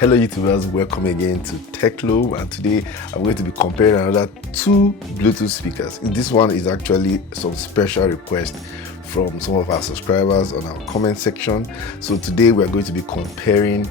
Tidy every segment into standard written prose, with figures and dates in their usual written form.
Hello YouTubers, welcome again to TechLobe, and today I'm going to be comparing another two Bluetooth speakers. This one is actually some special request from some of our subscribers on our comment section. So today we are going to be comparing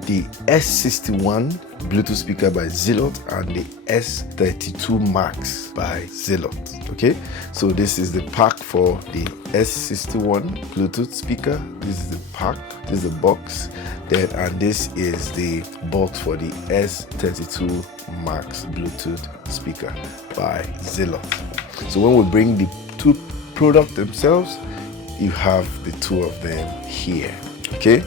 the S61 Bluetooth speaker by Zealot and the S32 Max by Zealot. Okay, so this is the pack for the S61 Bluetooth speaker. This is the pack, this is the box, and this is the box for the S32 Max Bluetooth speaker by Zealot. So when we bring the two products themselves, you have the two of them here. Okay,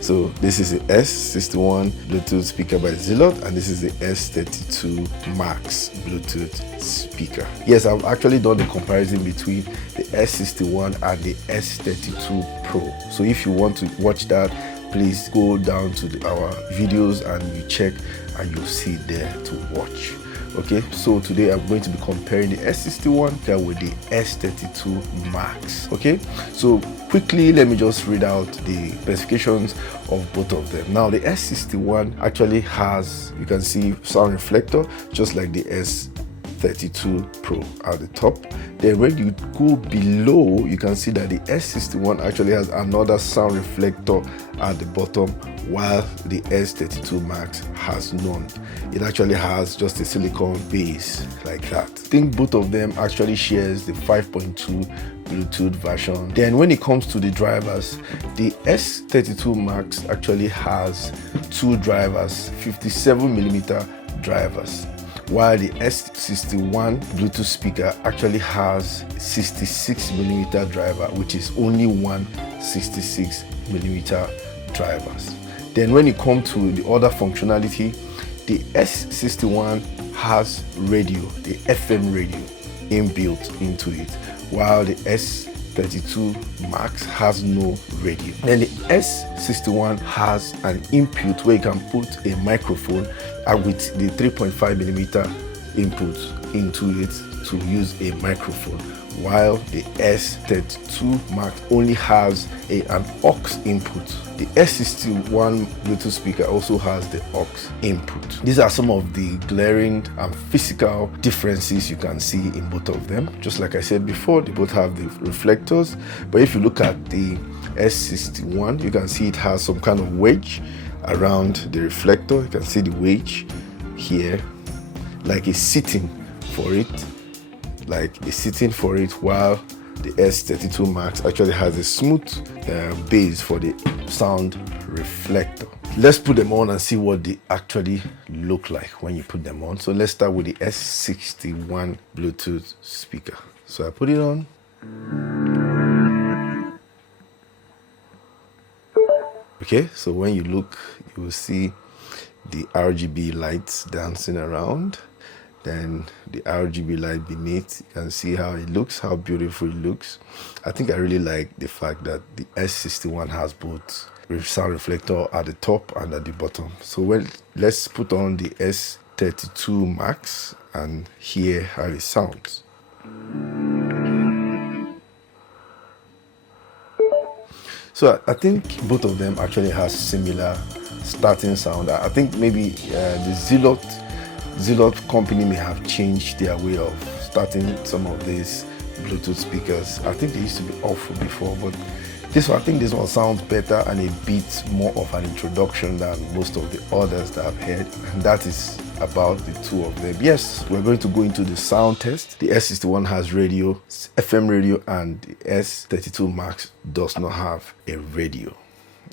so this is the S61 Bluetooth speaker by Zealot, and this is the S32 Max Bluetooth speaker. Yes, I've actually done the comparison between the S61 and the S32 Pro. So if you want to watch that, please go down to our videos and you check and you'll see there to watch. Okay, so today I'm going to be comparing the S61 with the S32 Max. Okay, so quickly let me just read out the specifications of both of them. Now the S61 actually has, you can see, sound reflector just like the S32 Pro at the top. Then when you go below, you can see that the S61 actually has another sound reflector at the bottom, while the S32 Max has none. It actually has just a silicone base like that. I think both of them actually shares the 5.2 Bluetooth version. Then when it comes to the drivers, the S32 Max actually has two drivers, 57mm drivers, while the S61 Bluetooth speaker actually has 66mm driver, which is only one 66mm drivers. Then when it comes to the other functionality, the S61 has radio, the FM radio inbuilt into it, while the S32 Max has no radio. Then the S61 has an input where you can put a microphone with the 3.5mm input into it to use a microphone, while the S32 Max only has an aux input. The S61 Bluetooth speaker also has the aux input. These are some of the glaring and physical differences you can see in both of them. Just like I said before, they both have the reflectors, but if you look at the S61, you can see it has some kind of wedge around the reflector. You can see the wedge here, like it's sitting for it, while the S32 Max actually has a smooth base for the sound reflector. Let's put them on and see what they actually look like when you put them on. So let's start with the S61 Bluetooth speaker. So I put it on. Okay, so when you look, you will see the RGB lights dancing around. Then the RGB light beneath, you can see how it looks, how beautiful it looks. I think I really like the fact that the S61 has both sound reflector at the top and at the bottom. So let's put on the S32 Max and hear how it sounds. So I think both of them actually has similar starting sound. I think maybe the Zealot company may have changed their way of starting some of these Bluetooth speakers. I think they used to be awful before, but I think this one sounds better and a bit more of an introduction than most of the others that I've heard, and that is about the two of them. Yes, we're going to go into the sound test. The S61 has radio, FM radio, and the S32 Max does not have a radio.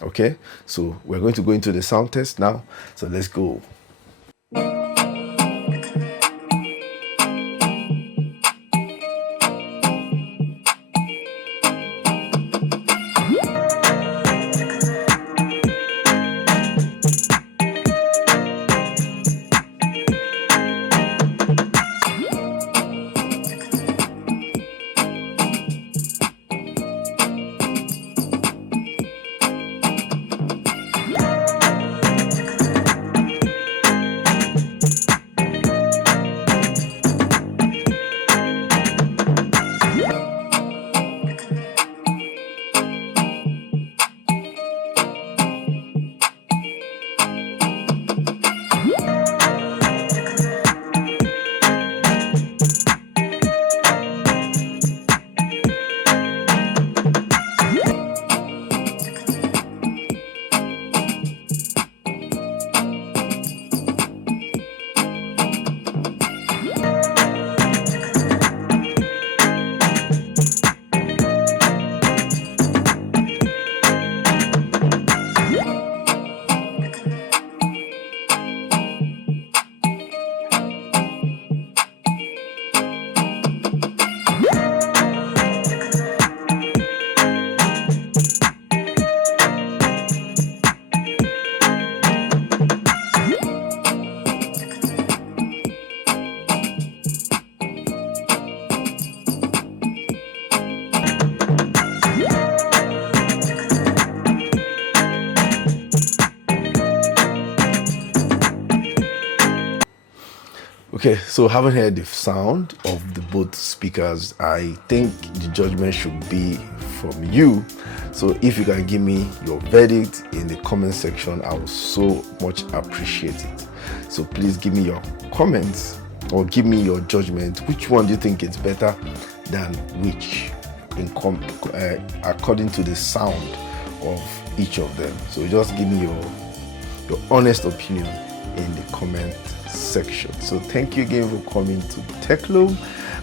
Okay, so we're going to go into the sound test now. So let's go. Okay, so having heard the sound of the both speakers, I think the judgment should be from you. So if you can give me your verdict in the comment section, I will so much appreciate it. So please give me your comments or give me your judgment. Which one do you think is better than which according to the sound of each of them? So just give me your honest opinion in the comment section. So thank you again for coming to TechLobe,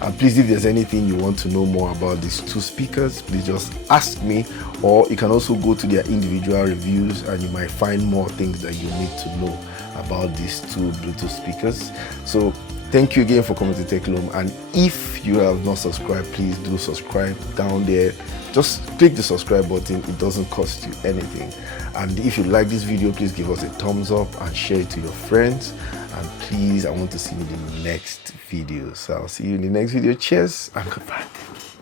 and please, if there's anything you want to know more about these two speakers, please just ask me, or you can also go to their individual reviews and you might find more things that you need to know about these two Bluetooth speakers. So thank you again for coming to TechLobe, and if you have not subscribed, please do subscribe down there. Just click the subscribe button, it doesn't cost you anything. And if you like this video, please give us a thumbs up and share it to your friends. And please, I want to see you in the next video. So I'll see you in the next video. Cheers and goodbye.